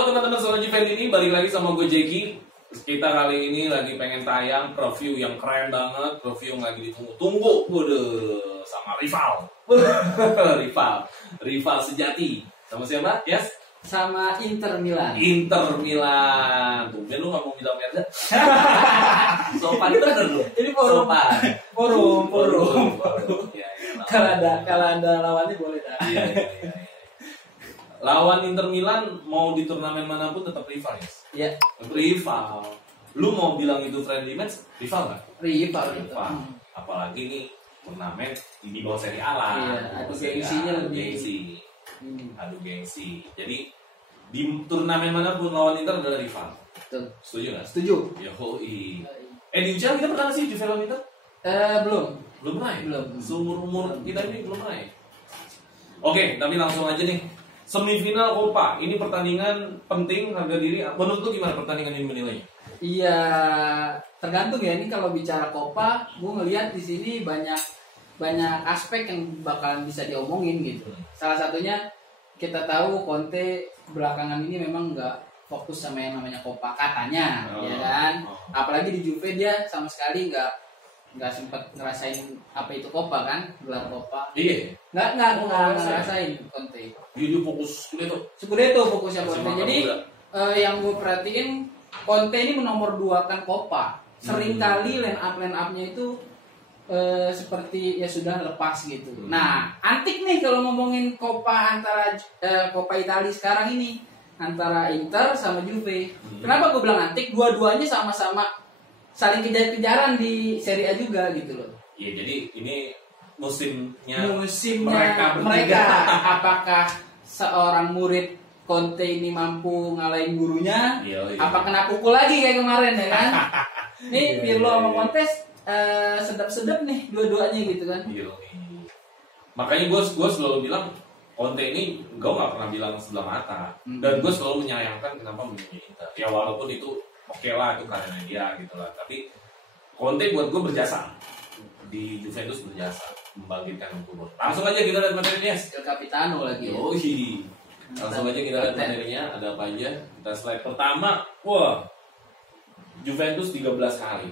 Halo teman-teman Soal Juven ini, balik lagi sama gue Jeki. Kita kali ini lagi pengen tayang review yang keren banget, review yang lagi ditunggu-tunggu. Waduh, sama rival. rival sejati. Sama siapa? Yes? Sama Inter Milan. Inter Milan. Tuh, lu nggak mau bilang merda? Sopan bener lu. Ini forum. Forum. Ya, Kalau ada lawannya boleh dah. Iya. Lawan Inter Milan mau di turnamen manapun tetap rival ya? Iya. Rival. Lu mau bilang itu friendly match, rival nggak? Rival. Apalagi nih turnamen di bawah Serie A lah. Iya, ada gengsinya lebih. Adu gengsi. Jadi di turnamen manapun lawan Inter adalah rival. Betul. Setuju nggak? Setuju. Yoi. Di UCL kita pernah sih Juve lawan Inter? Belum. Belum pernah ya? Belum. Seumur kita ini belum pernah ya? Oke, tapi langsung aja nih. Semifinal Copa, ini pertandingan penting, harga diri. Menurut lu gimana pertandingan ini menilainya? Iya, tergantung ya. Ini kalau bicara Copa, gue ngelihat di sini banyak aspek yang bakalan bisa diomongin gitu. Salah satunya kita tahu Conte belakangan ini memang nggak fokus sama yang namanya Copa katanya, ya kan? Apalagi di Juve dia sama sekali nggak sempat ngerasain apa itu Copa kan, gelar Copa. Iya. Nggak ngerasain Conte. Dia fokus Scudetto fokusnya Conte. Jadi yang gue perhatiin Conte ini menomorduakan Copa. Seringkali line up-nya itu seperti ya sudah lepas gitu. Nah, antik nih kalau ngomongin Copa antara Copa Italia sekarang ini antara Inter sama Juve. Kenapa gue bilang antik? Dua-duanya sama-sama saling kejar-kejaran di Serie A juga gitu loh. Iya, jadi ini musimnya mereka apakah seorang murid Conte ini mampu ngalahin gurunya? Iya. Apa kena pukul lagi kayak kemarin ya kan? Nih Pirlo sama Conte sedap-sedap nih dua-duanya gitu kan? Iya. Makanya gue selalu bilang Conte ini gue nggak pernah bilang sebelah mata, dan gue selalu menyayangkan kenapa memilih Inter. Ya walaupun itu oke lah, itu karena dia gitu lah. Tapi Conte buat gue berjasa di Juventus, berjasa membangkitkan Kubo. Langsung aja kita lihat materinya. El Capitano lagi. Yoi. Langsung aja kita lihat materinya ada apa aja. Kita slide pertama. Wah, Juventus 13 kali.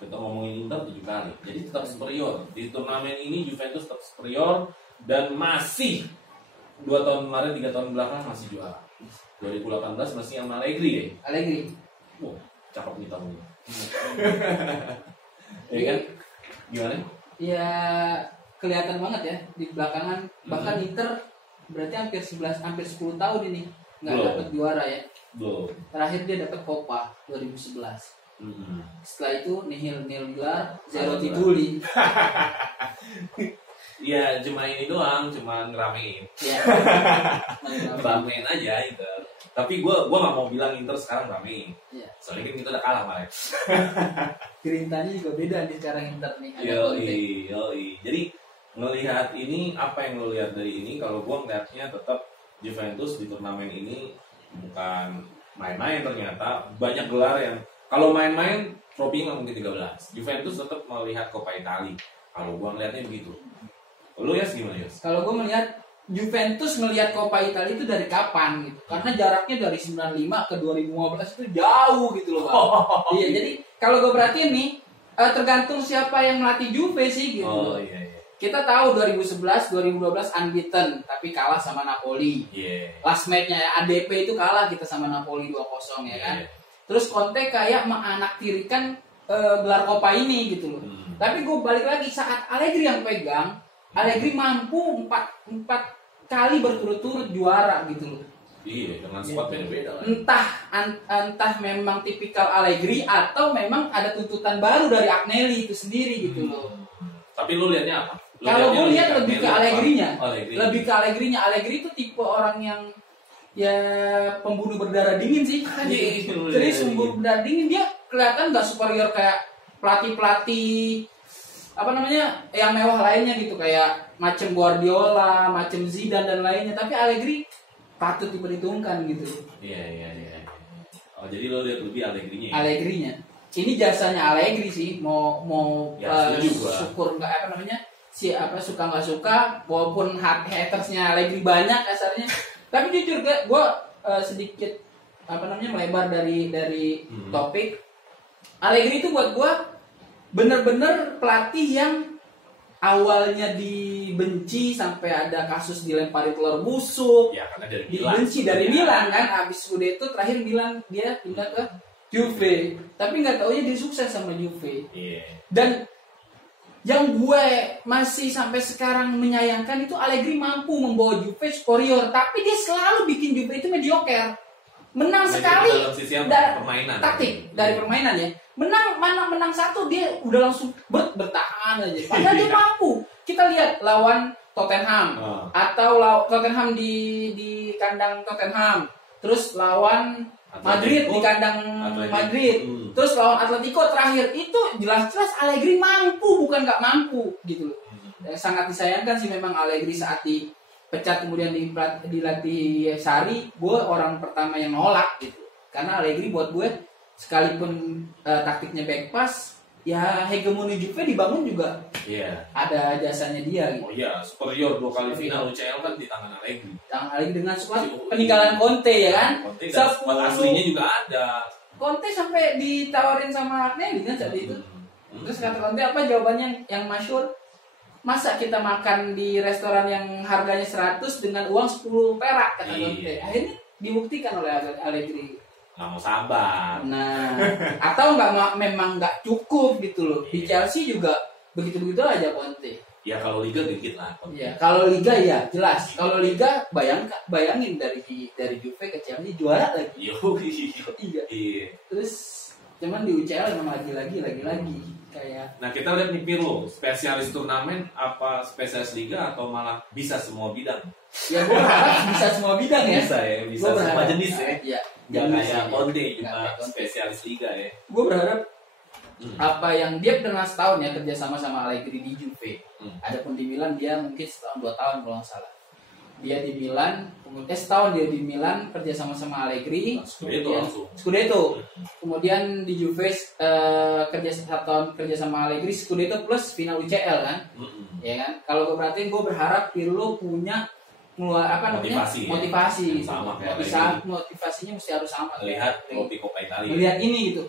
Kita ngomongin Inter 7 kali. Jadi tetap superior. Di turnamen ini Juventus tetap superior dan masih 2 tahun kemarin, 3 tahun belakang masih juara. 2018 masih sama Allegri ya. Allegri. Wah, cakep nih tahunnya. Ya kan? Gimana? Ya kelihatan banget ya di belakangan. Bahkan Inter berarti hampir 10 tahun ini nggak dapat juara ya. Belum. Terakhir dia dapat Copa 2011. Setelah itu nihil gelar, zero tituli. Ya cuma ini doang, cuma ngeramein. Ya. Ngeramein aja Inter. Tapi gue nggak mau bilang Inter sekarang ramein. Ya. Soalnya kan kita udah kalah kemarin. Gerintanya juga beda nih sekarang Inter nih. Yoi. Jadi ngelihat ini, apa yang lo lihat dari ini? Kalau gue ngeliatnya tetap Juventus di turnamen ini bukan main-main ternyata. Banyak gelar yang kalau main-main trofinya nggak mungkin 13. Juventus tetap melihat Coppa Italia. Kalau gue ngeliatnya begitu. Lo ya gimana ya? Kalau gue melihat Juventus melihat Coppa Italia itu dari kapan gitu. Karena jaraknya dari 95 ke 2015 itu jauh gitu loh, Bang. Iya, jadi kalau gue perhatiin nih tergantung siapa yang melatih Juve sih gitu. Iya. Kita tahu 2011, 2012 unbeaten tapi kalah sama Napoli. Last match-nya ya, ADP itu kalah kita sama Napoli 2-0 ya kan. Terus Conte kayak menganaktirikan gelar Coppa ini gitu loh. Tapi gue balik lagi saat Allegri yang pegang, Allegri mampu 4 kali berturut-turut juara gitu loh. Iya, dengan squad beda-beda lah. Entah memang tipikal Allegri atau memang ada tuntutan baru dari Agnelli itu sendiri gitu loh. Tapi lu lihatnya apa? Kalau gue lihat lebih ke Allegri-nya. Allegri. Lebih ke Allegri-nya. Allegri itu tipe orang yang ya pembunuh berdarah dingin sih. Jadi pembunuh berdarah dingin, dia kelihatan nggak superior kayak pelatih apa namanya yang mewah lainnya gitu, kayak macam Guardiola, macam Zidane dan lainnya. Tapi Allegri patut diperhitungkan gitu. Iya. Oh, jadi lo lihat lebih Allegri-nya. Allegri-nya. Ini jasanya Allegri sih. Mau ya, syukur nggak apa namanya? Suka nggak suka, walaupun hatersnya Allegri banyak kasarnya. Tapi jujur gue sedikit melebar dari topik. Allegri itu buat gue bener-bener pelatih yang awalnya dibenci sampai ada kasus dilempari telur busuk. Ya karena dari dibenci dari Milan kan, abis Scudetto terakhir Milan dia pindah ke Juve, tapi nggak taunya dia sukses sama Juve. Dan yang gue masih sampai sekarang menyayangkan itu Allegri mampu membawa Juve superior, tapi dia selalu bikin Juve itu mediocre. Menang sekali dari permainan, taktik dari permainan ya. Menang satu dia udah langsung bertahan aja. Padahal dia mampu. Kita lihat lawan Tottenham atau Tottenham di kandang Tottenham, terus lawan Madrid di kandang Madrid, terus lawan Atletico terakhir itu jelas-jelas Allegri mampu, bukan nggak mampu gitu loh. Sangat disayangkan sih memang Allegri saat dipecat kemudian dilatih Sarri, gue orang pertama yang nolak gitu. Karena Allegri buat gue sekalipun taktiknya back pass, ya hegemoni Juve dibangun juga. Ada jasanya dia gitu. Oh iya, superior 2 kali final UCL kan di tangan Allegri. Dengan skuad peninggalan Conte ya kan. Conte dan skuad aslinya juga ada. Conte sampai ditawarin sama Agnelli kan saat itu. Terus kata Conte apa jawabannya yang masyhur? Masa kita makan di restoran yang harganya 100 dengan uang 10 perak kata Conte. Akhirnya dibuktikan oleh Allegri. Nggak mau sabar. Nah, atau memang nggak cukup gitu loh. Di Chelsea juga begitu-begitu aja Conte. Ya kalau Liga dikit lah. Ya kalau Liga ya jelas. Kalau Liga bayangin dari Juve ke Chelsea juara lagi. Iya. Terus cuman di UCL memang lagi kayak. Nah kita lihat nih Pirlo, spesialis turnamen apa spesialis Liga atau malah bisa semua bidang? Ya gue berharap bisa semua bidang ya. Bisa semua jenis ya. Iya. Gak kayak Conte juga spesialis Liga ya. Gue berharap apa yang dia pernah setahun ya kerja sama Allegri di Juve. Adapun di Milan dia mungkin setahun 2 tahun kalau nggak salah. Dia di Milan, setahun dia di Milan kerja sama Allegri. Scudetto. Kemudian di Juve kerja 1 tahun kerja sama Allegri, Scudetto plus final UCL kan. Ya kan. Kalau gue perhatiin gue berharap Pirlo punya motivasi sama motivasinya mesti harus sama. Lihat trofi Coppa Italia. Melihat ini gitu.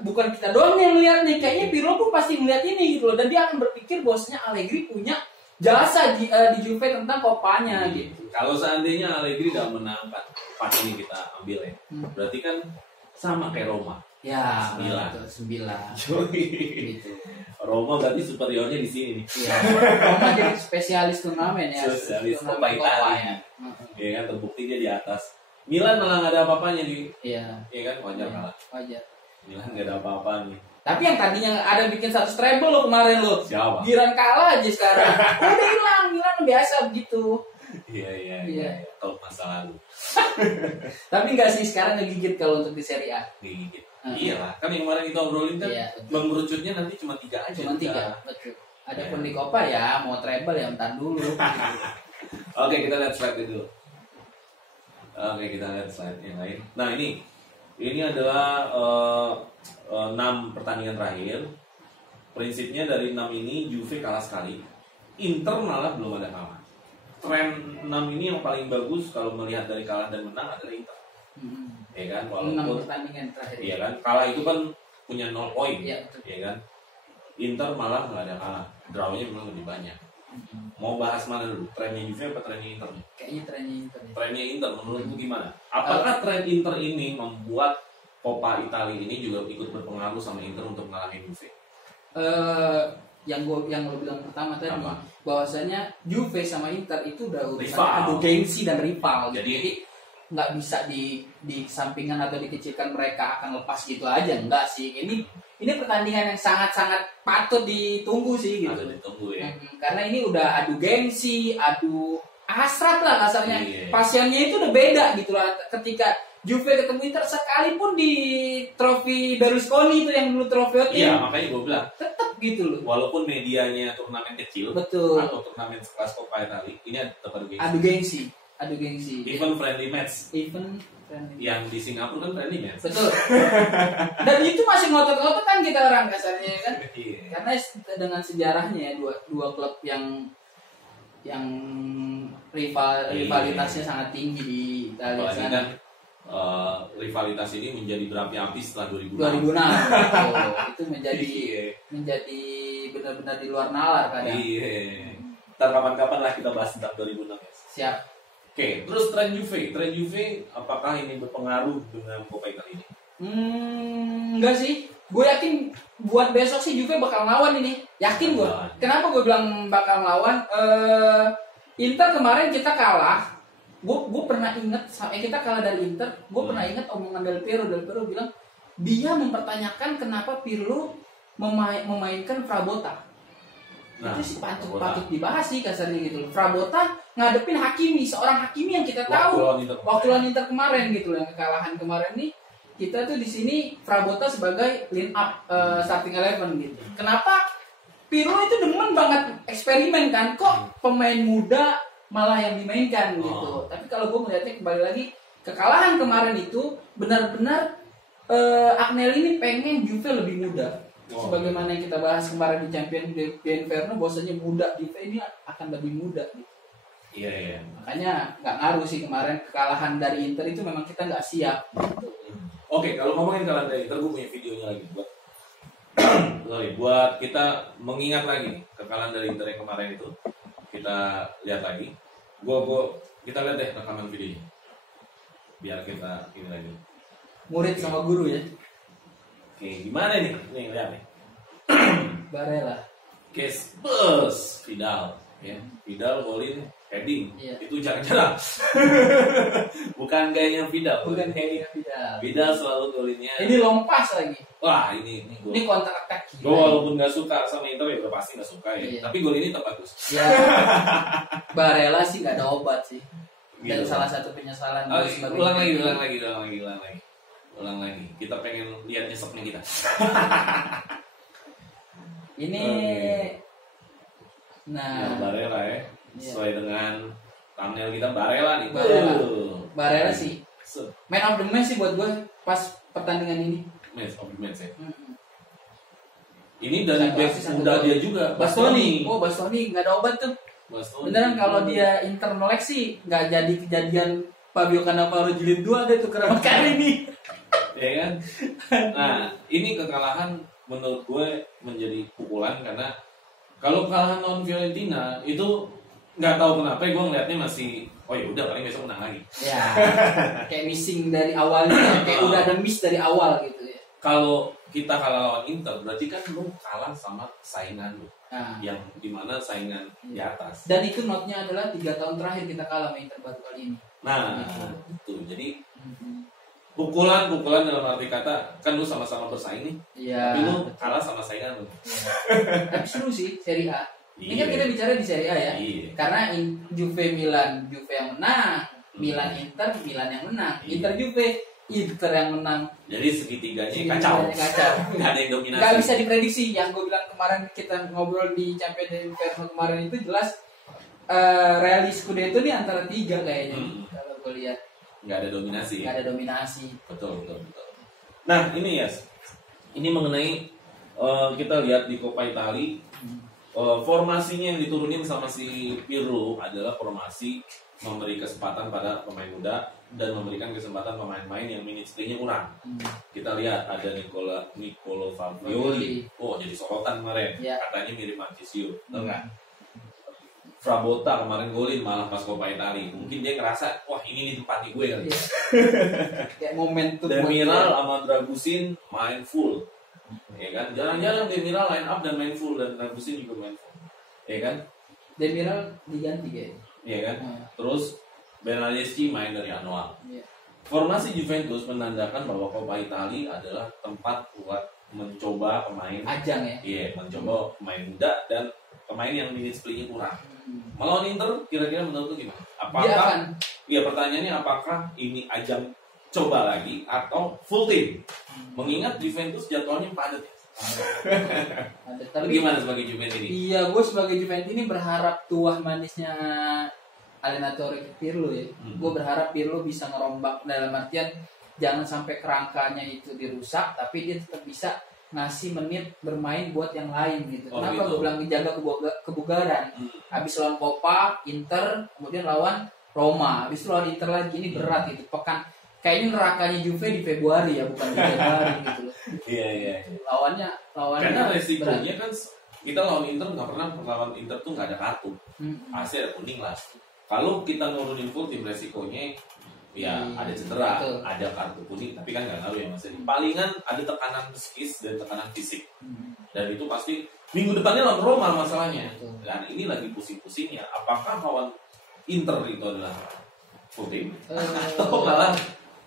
Bukan kita doang yang melihat nih, kayaknya Pirlo pun pasti melihat ini gitu loh, dan dia akan berpikir bahwasanya Allegri punya jasa di Juve tentang kopanya gitu. Kalau seandainya Allegri tidak menang 4 ini kita ambil ya, berarti kan sama kayak Roma. Ya, 9. Gitu. Roma berarti superiornya di sini nih. Iya. Roma jadi spesialis turnamen ya. Spesialis Coppa Italia. Ya kan, terbukti dia di atas. Milan malah nggak ada apa-apanya di. Iya kan, wajar kalah. Wajar. Milan nggak ada apa-apa nih. Tapi yang tadinya ada bikin 1 treble lo kemarin lo. Siapa? Giran kalah aja sekarang. Udah hilang, Milan biasa begitu. Iya. Kalau masa lalu. Tapi nggak sih sekarang ngegigit kalau untuk di Serie A. Ngegigit. Iya lah, kan yang kemarin kita obrolin kan mengerucutnya nanti cuma 3 aja. Cuma 3, betul. Adapun di Coppa ya mau treble ya entar dulu. Oke, kita lihat slide dulu. Oke, kita lihat slide yang lain. Nah ini adalah 6 pertandingan terakhir. Prinsipnya dari 6 ini Juve kalah sekali, Inter malah belum ada kalah. Tren 6 ini yang paling bagus kalau melihat dari kalah dan menang adalah Inter. Ya kan, walaupun 6 pertandingan terakhir. Iya kan, kalah itu kan punya 0 poin. Ya kan. Inter malah nggak ada kalah, drawnya memang lebih banyak. Mau bahas mana dulu? Trennya Juve apa trennya Inter? Kayaknya trennya Inter. Trennya Inter menurutmu gimana? Apakah tren Inter ini membuat Coppa Italia ini juga ikut berpengaruh sama Inter untuk ngalahin Juve? Yang lo bilang pertama tadi, bahwasanya Juve sama Inter itu udah rival, gengsi dan rival. Jadi nggak bisa di sampingan atau dikecilkan, mereka akan lepas gitu aja, enggak sih. Ini pertandingan yang sangat-sangat patut ditunggu sih gitu. Patut ditunggu ya. Karena ini udah adu gengsi, adu hasrat lah kasarnya. Pasiennya itu udah beda gitu lah. Ketika Juve ketemu Inter, sekalipun di trofi Berlusconi itu yang dulu trofi Iya, makanya gue bilang tetap gitu loh. Walaupun medianya turnamen kecil, betul, atau turnamen sekelas Coppa Italia, ini tetap adu gengsi. Adu gengsi. Even friendly match. Even friendly. Yang di Singapura kan friendly match. Betul. Dan itu masih ngotot-ngotot kan kita orang kasarnya kan. Karena dengan sejarahnya ya, dua klub yang rivalitasnya sangat tinggi di Italia sana. rivalitas ini menjadi berapi-api setelah 2006 gitu. Itu menjadi benar-benar di luar nalar kadang. Iya. Ntar kapan-kapan lah kita bahas tentang 2006 ya. Siap. Oke, terus tren Juve apakah ini berpengaruh dengan Coppa Italia ini? Enggak sih. Gue yakin buat besok sih Juve bakal lawan ini. Yakin gue. Kenapa gue bilang bakal lawan? Inter kemarin kita kalah. Gue pernah inget, kita kalah dari Inter. Gue pernah inget omongan Del Piero bilang dia mempertanyakan kenapa Pirlo memainkan Frabotta. Nah, itu sih patut dibahas sih kasarnya gitu. Frabotta ngadepin Hakimi, seorang Hakimi yang kita tahu waktu lawan Inter kemarin gitu, yang kekalahan kemarin nih. Kita tuh di sini Frabotta sebagai line up starting 11 gitu. Kenapa Pirlo itu demen banget eksperimen kan? Kok pemain muda malah yang dimainkan gitu. Tapi kalau gue melihatnya kembali lagi kekalahan kemarin itu benar-benar Agnelli ini pengen Juve lebih muda. Sebagaimana yang kita bahas kemarin di Champion di Inferno, bahwasanya muda Juve ini akan lebih muda gitu. Iya. Makanya nggak ngaruh sih kemarin kekalahan dari Inter itu memang kita nggak siap. Gitu. Oke, kalau ngomongin kekalahan dari Inter, gue punya videonya lagi buat kita mengingat lagi nih kekalahan dari Inter yang kemarin itu. Kita lihat lagi. Kita lihat deh rekaman videonya. Biar kita ini lagi. Murid sama guru ya. Oke, gimana nih? Nih lihat nih. Barella. Case bus Vidal, ya. Vidal golin heading. Iya. Itu jarang-jarang. Bukan gayanya Vidal. Bukan gayanya Vidal. Vidal selalu golinnya. Ini long pass lagi. Wah, ini gol. Ini counter attack. Gue walaupun nggak suka sama Inter ya udah pasti nggak suka ya. Iya. Tapi gol ini tetap bagus. Ya. Barella sih nggak ada obat sih. Dan Gitu. salah satu penyesalan ulang lagi. Kita pengen lihat nyeseknya kita. Ini nah Barella ya. Iya. Sesuai dengan thumbnail kita Barella nih. Barella sih man of the match sih buat gue pas pertandingan ini. Match of the match ya. Ini dari back muda dia juga. Bastoni nggak ada obat tuh. Beneran kalau dia Inter melek sih nggak jadi kejadian Fabio Cannavaro jilid 2 ada tuh keramat kali ini. Ya kan? Nah, ini kekalahan menurut gue menjadi pukulan karena kalau kekalahan lawan Fiorentina itu nggak tahu kenapa gue ngeliatnya masih ya udah paling besok menang lagi. Ya, kayak missing dari awalnya, kayak udah ada miss dari awal gitu ya. Kalau kita kalah lawan Inter berarti kan lu kalah sama saingan lu. Yang dimana saingan di atas. Dan itu notnya adalah 3 tahun terakhir kita kalah sama Inter baru kali ini. Nah, itu jadi pukulan dalam arti kata kan lu sama-sama bersaing nih, tapi lu kalah sama saingan lu. Tapi seru sih Serie A. Ini kan kita bicara di Serie A ya. Karena Juve Milan, Juve yang menang, Milan Inter, Milan yang menang, Inter Juve, Inter yang menang. Jadi segitiganya kacau. Nggak ada yang dominasi. Nggak bisa diprediksi. Yang gue bilang kemarin kita ngobrol di Champions Inferno kemarin itu jelas Real Scudetto ini antara 3 kayaknya. Kalau gue lihat. Nggak ada dominasi. Nggak ada dominasi. Betul. Nah ini ya, ini mengenai kita lihat di Coppa Italia, formasinya yang diturunin sama si Pirlo adalah formasi memberi kesempatan pada pemain muda dan memberikan kesempatan pemain-pemain yang minutes play-nya kurang. Kita lihat ada Nicolo Fagioli. Jadi sorotan kemarin. Katanya mirip Marchisio. Enggak. Frabotta kemarin golin malah pas Coppa Italia. Mungkin dia ngerasa, wah ini di tempat gue kali. Kayak momentum. Demiral sama Dragusin main full. Ya kan? Jarang-jarang Demiral line up dan main full, dan Dragusin juga main full. Ya kan? Demiral diganti kayaknya. Iya kan? Terus Bernardeschi main dari Anual. Formasi Juventus menandakan bahwa Coppa Italia adalah tempat buat mencoba pemain ajang ya. Iya, mencoba pemain muda dan pemain yang minutes play-nya kurang. Melawan Inter kira-kira menurut lu gimana? Apakah pertanyaannya apakah ini ajang coba lagi atau full team? Mengingat Juventus jadwalnya padat ya. Tapi gimana sebagai Juventus ini? Iya, gue sebagai Juventus ini berharap tuah manisnya Allenatore Pirlo ya. Gue berharap Pirlo bisa ngerombak, dalam artian jangan sampai kerangkanya itu dirusak, tapi dia tetap bisa ngasih menit bermain buat yang lain gitu. Kenapa gue bilang dijaga kebugaran? Habis lawan Coppa, Inter, kemudian lawan Roma, habis lawan Inter lagi, ini berat gitu. kayaknya nerakanya Juve di Februari ya, bukan di Januari gitu loh. Iya. Lawannya Karena resikonya kan kita lawan Inter nggak pernah lawan Inter tuh nggak ada kartu. Pasti ada kuning lah. Kalau kita nurunin full tim resikonya ya ada cedera, ada kartu kuning, tapi kan nggak ngaruh ya Mas. Palingan ada tekanan psikis dan tekanan fisik. Dan itu pasti minggu depannya lawan Roma masalahnya. Dan ini lagi pusing-pusingnya. Apakah lawan Inter itu adalah full team? Atau malah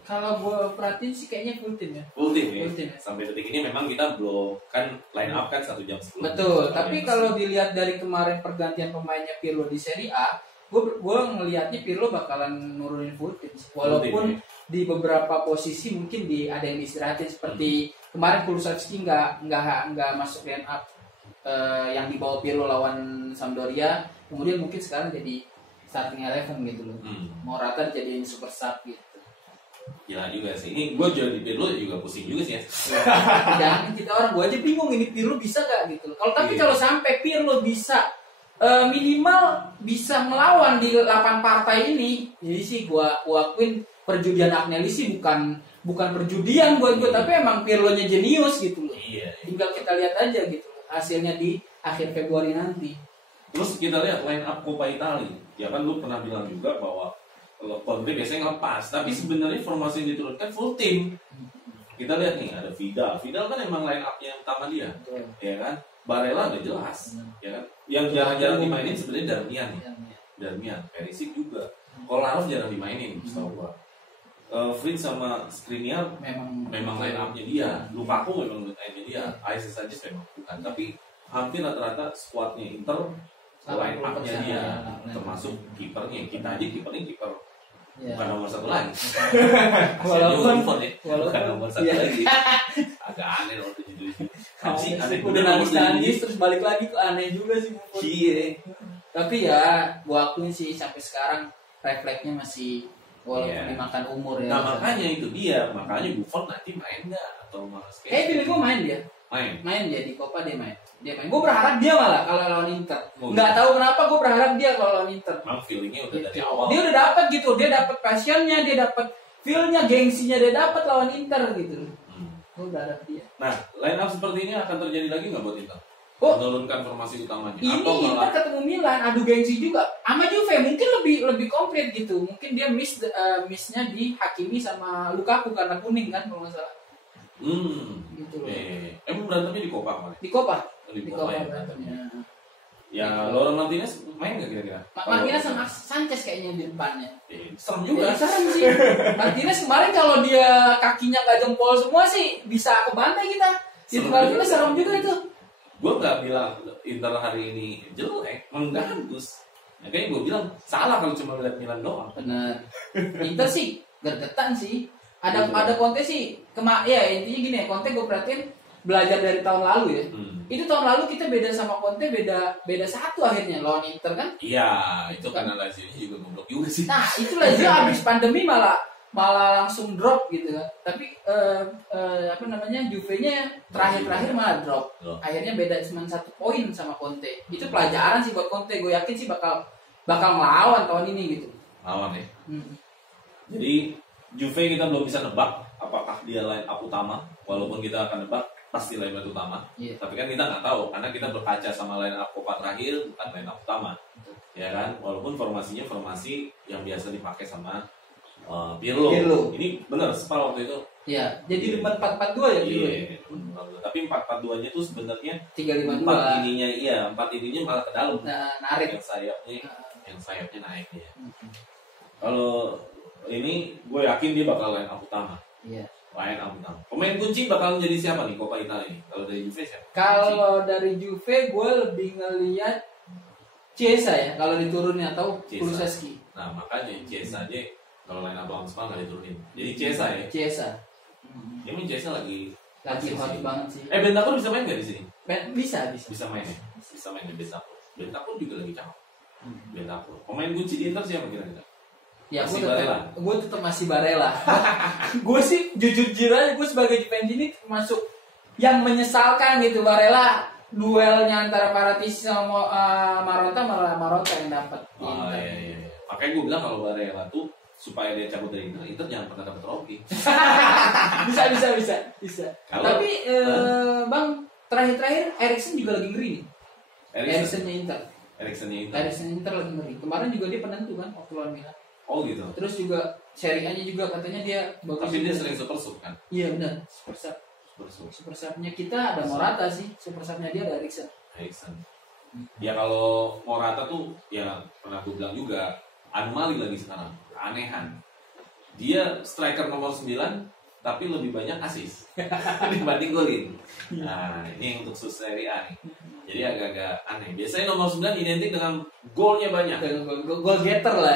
kalau gue perhatiin sih kayaknya full team ya. Full team ya. Full team ya. Sampai detik ini memang kita belum kan line up kan 1 jam sebelum. Betul. Tapi kalau dilihat dari kemarin pergantian pemainnya Pirlo di Serie A, gue ngelihatnya Pirlo bakalan nurunin full team. Walaupun di beberapa posisi mungkin ada yang diistirahatin seperti kemarin Kulusevski nggak masuk line up yang dibawa Pirlo lawan Sampdoria. Kemudian mungkin sekarang jadi starting 11 gitu loh. Morata jadiin super sub gitu. Gila juga sih. Ini gue jadi Pirlo juga pusing juga sih ya. Jangan kita orang, gue aja bingung ini Pirlo bisa gak gitu. Kalau sampai Pirlo bisa minimal bisa melawan di 8 partai ini, jadi sih gue akuin perjudian Agnelli sih bukan perjudian buat gue, tapi emang Pirlo-nya jenius gitu loh. Iya. Tinggal kita lihat aja gitu hasilnya di akhir Februari nanti. Terus kita lihat line up Coppa Italia. Ya kan lu pernah bilang juga bahwa Conte biasanya ngelepas, tapi sebenarnya formasi yang diturunkan full team. Kita lihat nih ada Vidal kan emang line up-nya yang utama dia, ya kan? Barella udah jelas, ya kan? Yang jarang-jarang dimainin sebenarnya Darmian, Perisic juga. Kolarov jarang dimainin, setahu gua. Fritz sama Skriniar memang line up-nya dia. Lukaku memang line up-nya dia. Alexis Sanchez memang bukan, tapi hampir rata-rata squad-nya Inter line up-nya dia, termasuk kipernya. Kita aja kipernya kiper bukan nomor 1 lagi. Walaupun bukan nomor 1 lagi. Agak aneh loh itu. Aneh udah nangis terus balik lagi ke aneh juga sih. Iya. Tapi ya gua akuin sih sampai sekarang refleksnya masih walaupun dimakan umur ya. Nah makanya itu dia, makanya Buffon nanti main nggak atau malas? Feeling gua main dia. Main dia di Coppa dia main. Gue berharap dia malah kalau lawan Inter. Nggak tahu kenapa gue berharap dia kalau lawan Inter. Memang feelingnya udah dari awal. Dia udah dapat gitu, dia dapat passionnya, dia dapat feel-nya, gengsinya dia dapat lawan Inter gitu. Gue berharap dia. Nah, line up seperti ini akan terjadi lagi nggak buat Inter? Menurunkan formasi utamanya. Ini Inter ketemu Milan, adu gengsi juga. Sama Juve mungkin lebih komplit gitu. Mungkin dia missnya di Hakimi sama Lukaku karena kuning kan kalau nggak salah. Gitu loh. Emang berantemnya di Coppa kemarin? Di Coppa ya. berantemnya. Ya, Laurent Martinez main nggak kira-kira? Martinez sama Sanchez kayaknya di depannya. Serem juga. Serem sih. Martinez kemarin kalau dia kakinya nggak jempol semua sih bisa kebantai kita. Itu Martinez serem juga itu. Gue nggak bilang Inter hari ini jelek, bagus. Ya, kayaknya gue bilang salah kalau cuma lihat Milan doang. Benar. Inter sih gergetan sih. Ada Conte sih. Ya intinya gini ya, Conte gue perhatiin belajar dari tahun lalu ya. Itu tahun lalu kita beda sama Conte beda satu akhirnya lawan Inter kan? Iya, itu karena Lazio juga goblok juga sih. Nah, itu Lazio habis pandemi malah langsung drop gitu kan. Tapi Juve-nya terakhir malah drop. Akhirnya beda cuma 1 poin sama Conte. Itu pelajaran sih buat Conte. Gue yakin sih bakal ngelawan tahun ini gitu. Lawan ya. Jadi Juve kita belum bisa nebak apakah dia line up utama, walaupun kita akan nebak pasti line up utama. Tapi kan kita nggak tahu karena kita berkaca sama line up Coppa terakhir bukan line up utama, ya kan? Walaupun formasinya formasi yang biasa dipakai sama Pirlo. Ini benar sepal waktu itu. Iya, jadi 4-4-2 ya Pirlo. Iya. Tapi 4-4-2-nya tuh sebenarnya 3-5-2. 4 ininya malah ke dalam. Nah, narik. Yang sayapnya naik ya. Kalau ini gue yakin dia bakal line up utama. Iya. Line up utama. Pemain kunci bakal jadi siapa nih Coppa Italia ini? Kalau dari Juve siapa? Kalau dari Juve gue lebih ngelihat Chiesa ya kalau diturunin atau Kulusevski. Nah makanya Chiesa aja kalau line up lawan Spal nggak diturunin. Jadi Chiesa ya. Dia main Chiesa lagi hot banget sih. Bentancur bisa main nggak di sini? Bisa main ya. Bisa main di Bentancur juga lagi cakep. Bentancur. Pemain kunci di Inter siapa kira-kira? Ya gue tetap masih Barella. Gue sih jujur aja gue sebagai Juventus ini termasuk yang menyesalkan gitu. Barella duelnya antara Paratici sama Marotta malah Marotta yang dapat. Iya. Makanya gue bilang kalau Barella tuh supaya dia cabut dari Inter jangan pernah dapat trofi. bisa. Kalau, tapi Bang, terakhir Eriksen juga lagi ngeri nih. Eriksennya Inter lagi ngeri. Kemarin juga dia penentu kan waktu lawan Milan. Oh gitu. Terus juga Serie A-nya juga katanya dia bagus. Tapi dia sering super sub kan? Iya benar, super sub-nya kita ada Morata sih, super sub-nya dia ada Eriksen. Ya kalau Morata tuh ya pernah gue bilang juga anomali lagi sekarang, keanehan. Dia striker nomor 9 tapi lebih banyak assist dibanding golin. Nah, ini untuk Serie A nih. Jadi agak-agak aneh. Biasanya nomor 9 identik dengan golnya banyak. Goal getter lah.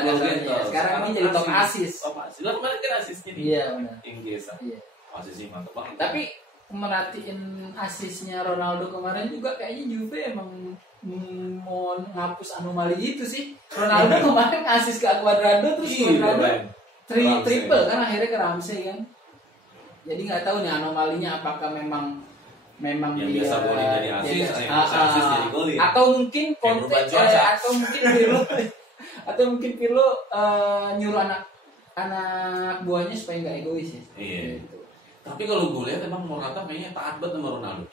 Sekarang ini jadi top assist. Lah kemarin kan assistnya nih. Iya benar. Inggris. Iya. Assistnya mantap banget. Tapi merhatiin asisnya Ronaldo kemarin juga kayaknya Juve emang mau ngapus anomali itu sih. Ronaldo kemarin asis ke Cuadrado terus Cuadrado triple kan akhirnya ke Ramsey kan. Jadi nggak tahu nih anomalinya apakah memang yang dia biasa golin jadi asis, asis jadi golin. Atau mungkin konteks atau mungkin Pirlo nyuruh anak buahnya supaya nggak egois ya. Iya. Gitu. Tapi kalau gue lihat emang Morata kayaknya taat banget sama Ronaldo.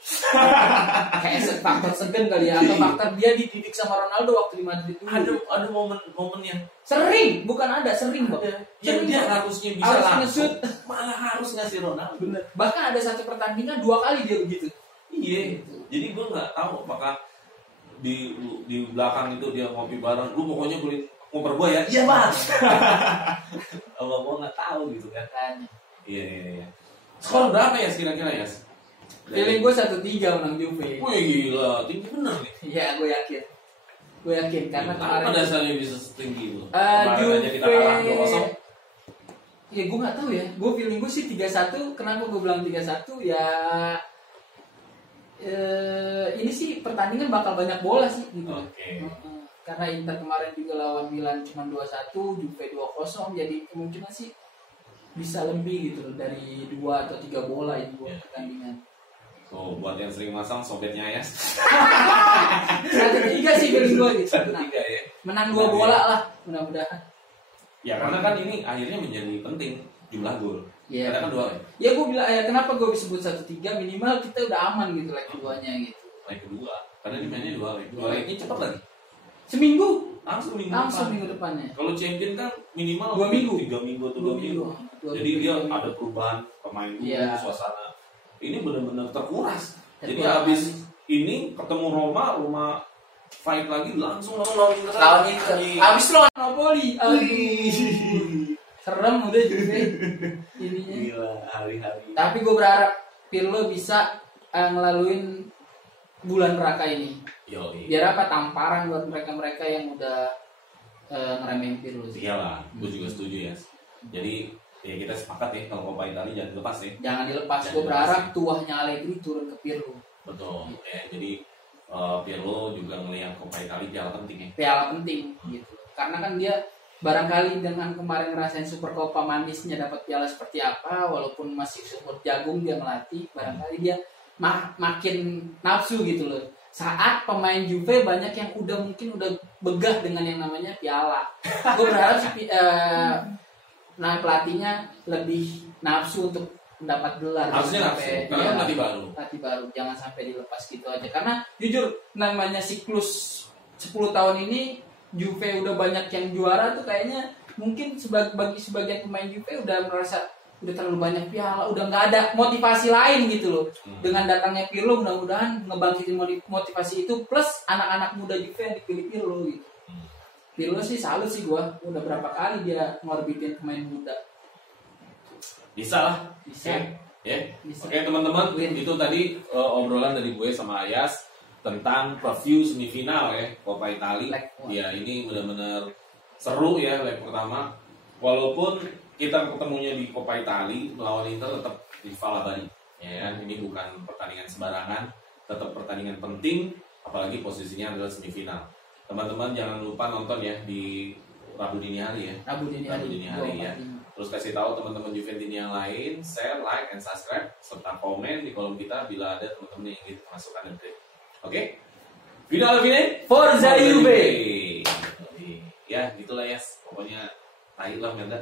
Kayak faktor segen kali ya, atau faktor dia dididik sama Ronaldo waktu di Madrid dulu. Ada momen-momennya. Sering Bang. Yang dia harusnya bisa langsung, malah harus ngasih Ronaldo. Bener. Bahkan ada satu pertandingan 2 kali dia begitu. Iya. Jadi gue nggak tahu apakah di belakang itu dia ngopi bareng. Lu pokoknya kulit ngoper gue ya. Iya Mas. Kalau gue nggak tahu gitu kan. Iya. Skor berapa ya kira-kira ya? Feeling gue 1-3 menang Juve. Wih gila, tinggi bener nih. Iya, gue yakin karena apa dasarnya bisa setinggi itu? Juve aja kita kalah 2-0. Ya gue nggak tahu ya. Gue feeling gue sih 3-1. Kenapa gue bilang 3-1? Ya ini sih pertandingan bakal banyak bola sih gitu. Okay. Karena Inter kemarin juga lawan Milan cuma 2-1, Juve 2-0, jadi kemungkinan sih bisa lebih gitu dari 2 atau 3 bola itu buat pertandingan. So, buat yang sering masang sobetnya ya. 1-3 sih feeling gue gitu. 1-3 ya. Menang 2 bola lah mudah-mudahan. Ya karena kan ini akhirnya menjadi penting jumlah gol. Iya. Karena kan 2. Ya gue bilang ya kenapa gue sebut 1-3 minimal kita udah aman gitu leg keduanya gitu. Leg kedua. Karena di mainnya 2 leg. 2 legnya cepat lagi. Seminggu. Langsung minggu depannya. Kalau champion kan minimal 2 minggu. 3 minggu atau 2 minggu. Jadi dia ada perubahan pemain dulu, suasana. Ini benar-benar terkuras. Jadi habis ini ketemu Roma fight lagi langsung lawan Inter. Habis lawan Napoli. Aduh. Serem udah juga ininya. Gila, hari-hari. Tapi gue berharap Pirlo bisa ngelaluin bulan neraka ini. Biar apa tamparan buat mereka-mereka yang udah ngeremehin Pirlo. Iyalah, gue juga setuju ya. Jadi ya kita sepakat ya kalau Coppa Italia jangan dilepas ya. Jangan dilepas. Gue berharap tuahnya Allegri turun ke Pirlo. Betul. Ya, jadi Pirlo juga ngelihat Coppa Italia piala penting ya. Piala penting gitu. Karena kan dia barangkali dengan kemarin ngerasain Super Coppa manisnya dapat piala seperti apa, walaupun masih super jagung dia melatih, barangkali dia makin nafsu gitu loh. Saat pemain Juve banyak yang mungkin udah begah dengan yang namanya piala. Gue berharap sih pelatihnya lebih nafsu untuk mendapat gelar. Harusnya nafsu, karena pelatih baru. Jangan sampai dilepas gitu aja. Karena jujur namanya siklus 10 tahun ini Juve udah banyak yang juara tuh kayaknya mungkin bagi sebagian pemain Juve udah merasa udah terlalu banyak piala, udah nggak ada motivasi lain gitu loh. Dengan datangnya Pirlo mudah-mudahan ngebangkitin motivasi itu plus anak-anak muda Juve yang dipilih Pirlo gitu. Pirlo sih salut sih gua, udah berapa kali dia ngorbitin pemain muda. Bisa lah. Bisa. Oke, teman-teman, itu tadi obrolan dari gue sama Ayas tentang preview semifinal ya Coppa Italia. Ya ini benar-benar seru ya leg pertama. Walaupun kita ketemunya di Coppa Italia melawan Inter tetap di Valabari. Ya kan, ini bukan pertandingan sembarangan, tetap pertandingan penting, apalagi posisinya adalah semifinal. Teman-teman jangan lupa nonton ya di Rabu dini hari ya. Rabu dini hari ya. Terus kasih tahu teman-teman Juventini yang lain, share, like, and subscribe serta komen di kolom kita bila ada teman-teman yang ingin masukkan dan kritik. Oke? Final Forza Juve. Ya, gitulah ya. Pokoknya tai lah. lah Menda.